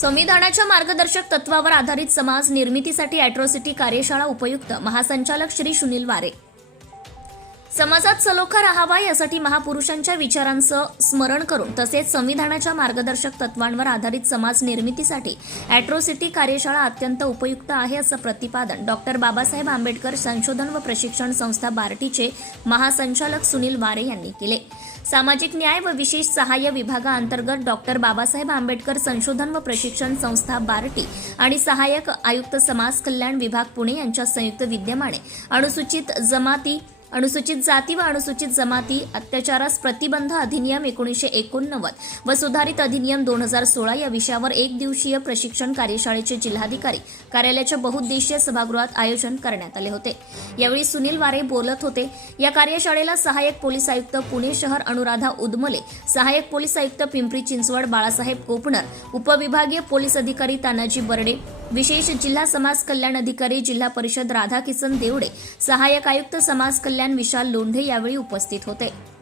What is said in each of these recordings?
संविधानाच्या मार्गदर्शक तत्वावर आधारित समाज निर्मितीसाठी अॅट्रॉसिटी कार्यशाळा उपयुक्त. महासंचालक श्री सुनील वारे. समाजात सलोखा राहावा यासाठी महापुरुषांच्या विचारांचं स्मरण करून तसेच संविधानाच्या मार्गदर्शक तत्वांवर आधारित समाज निर्मितीसाठी ॲट्रोसिटी कार्यशाळा अत्यंत उपयुक्त आहे असं प्रतिपादन डॉक्टर बाबासाहेब आंबेडकर संशोधन व प्रशिक्षण संस्था बार्टीचे महासंचालक सुनील वारे यांनी केले. सामाजिक न्याय व विशेष सहाय्य विभागाअंतर्गत डॉक्टर बाबासाहेब आंबेडकर संशोधन व प्रशिक्षण संस्था बार्टी आणि सहाय्यक आयुक्त समाज कल्याण विभाग पुणे यांच्या संयुक्त विद्यमाने अनुसूचित जमाती अनुसूचित जाती व अनुसूचित जमाती अत्याचारास प्रतिबंध अधिनियम एकोणीसशे एकोणनव्वद व सुधारित अधिनियम दोन हजार सोळा या विषयावर एक दिवसीय प्रशिक्षण कार्यशाळेचे जिल्हाधिकारी कार्यालयाच्या बहुउद्देशीय सभागृहात आयोजन करण्यात आले होते. यावेळी सुनील वारे बोलत होते. या कार्यशाळेला सहाय्यक पोलीस आयुक्त पुणे शहर अनुराधा उदमले सहाय्यक पोलीस आयुक्त पिंपरी चिंचवड बाळासाहेब कोपणर उपविभागीय पोलीस अधिकारी तानाजी बर्डे विशेष जिल्हा समाज कल्याण अधिकारी जिल्हा परिषद राधाकिसन देवडे सहाय्यक आयुक्त समाज कल्याण विशाल लोंढे यावेळी उपस्थित होते.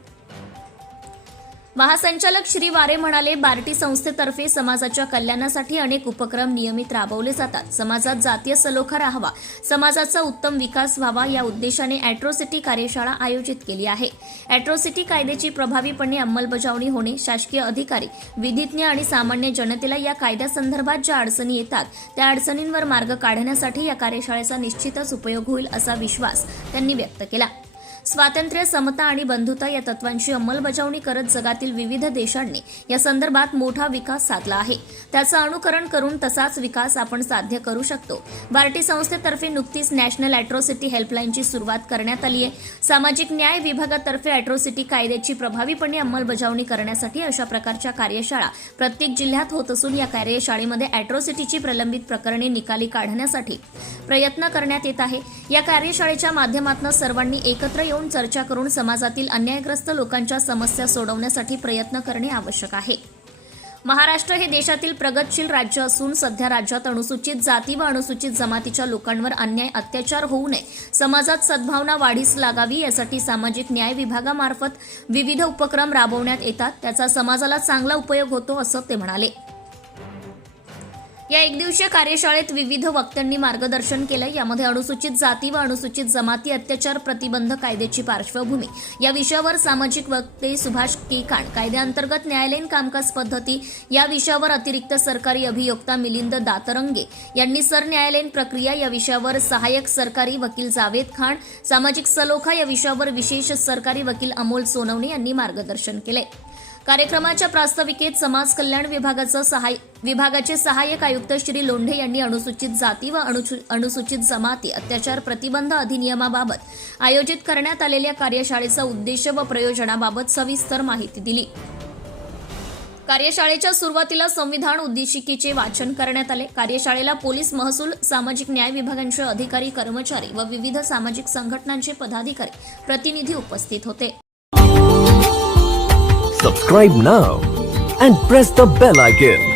महासंचालक श्री वारे म्हणाले बार्टी संस्थेतर्फे समाजाच्या कल्याणासाठी अनेक उपक्रम नियमित राबवले जातात. समाजात जातीय सलोखा राहावा. समाजाचा उत्तम विकास व्हावा या उद्देशाने अॅट्रोसिटी कार्यशाळा आयोजित केली आहे. अॅट्रोसिटी कायद्याची प्रभावीपणे अंमलबजावणी होणे शासकीय अधिकारी विधिज्ञ आणि सामान्य जनतेला या कायद्यासंदर्भात ज्या अडचणी येतात त्या अडचणींवर मार्ग काढण्यासाठी या कार्यशाळेचा निश्चितच उपयोग होईल असा विश्वास त्यांनी व्यक्त केला. स्वातंत्र्य समता आणि बंधुता या तत्वांची अंमलबजावणी करत जगातील विविध देशांनी या संदर्भात मोठा विकास साधला आहे. त्याचं अनुकरण करून तसाच विकास आपण साध्य करू शकतो. बार्टी संस्थेतर्फे नुकतीच नॅशनल अॅट्रॉसिटी हेल्पलाईनची सुरुवात करण्यात आली आहे. सामाजिक न्याय विभागातर्फे अॅट्रॉसिटी कायद्याची प्रभावीपणे अंमलबजावणी करण्यासाठी अशा प्रकारच्या कार्यशाळा प्रत्येक जिल्ह्यात होत असून या कार्यशाळेमध्ये अॅट्रॉसिटीची प्रलंबित प्रकरणे निकाली काढण्यासाठी प्रयत्न करण्यात येत आहे. या कार्यशाळेच्या माध्यमातून सर्वांनी एकत्र येऊन चर्चा करून समाजातील अन्यायग्रस्त लोकांच्या समस्या सोडवण्यासाठी प्रयत्न करणे आवश्यक आहे. महाराष्ट्र हे देशातील प्रगतशील राज्य असून सध्या राज्यात अनुसूचित जाती व अनुसूचित जमातीच्या लोकांवर अन्याय अत्याचार होऊ नये. समाजात सद्भावना वाढीस लागावी यासाठी सामाजिक न्याय विभागामार्फत विविध उपक्रम राबवण्यात येतात. त्याचा समाजाला चांगला उपयोग होतो असं ते म्हणाले. या एकदिवसीय कार्यशाळेत विविध वक्त्यांनी मार्गदर्शन केलं. यामध्ये अनुसूचित जाती व अनुसूचित जमाती अत्याचार प्रतिबंध कायद्याची पार्श्वभूमी. या विषयावर सामाजिक वक्ते सुभाष केकाण. कायद्याअंतर्गत न्यायालयीन कामकाज पद्धती. या विषयावर अतिरिक्त सरकारी अभियोक्ता मिलिंद दातरंगे यांनी सरन्यायालयीन प्रक्रिया. या विषयावर सहाय्यक सरकारी वकील जावेद खान. सामाजिक सलोखा. या विषयावर विशेष सरकारी वकील अमोल सोनवणे यांनी मार्गदर्शन केले कार्यक्रमाच्या प्रास्ताविकेत समाज कल्याण विभागाचं सहाय विभागाचे सहाय्यक आयुक्त श्री लोंढे यांनी अनुसूचित जाती व अनुसू- अनुसूचित जमाती अत्याचार प्रतिबंध अधिनियमाबाबत आयोजित करण्यात आलेल्या कार्यशाळेचा उद्देश व प्रयोजनाबाबत सविस्तर माहिती दिली. कार्यशाळेच्या सुरुवातीला संविधान उद्देशिकेचे वाचन करण्यात आले. कार्यशाळेला पोलीस महसूल सामाजिक न्याय विभागांचे अधिकारी कर्मचारी व विविध सामाजिक संघटनांचे पदाधिकारी प्रतिनिधी उपस्थित होते. Subscribe now and press the bell icon.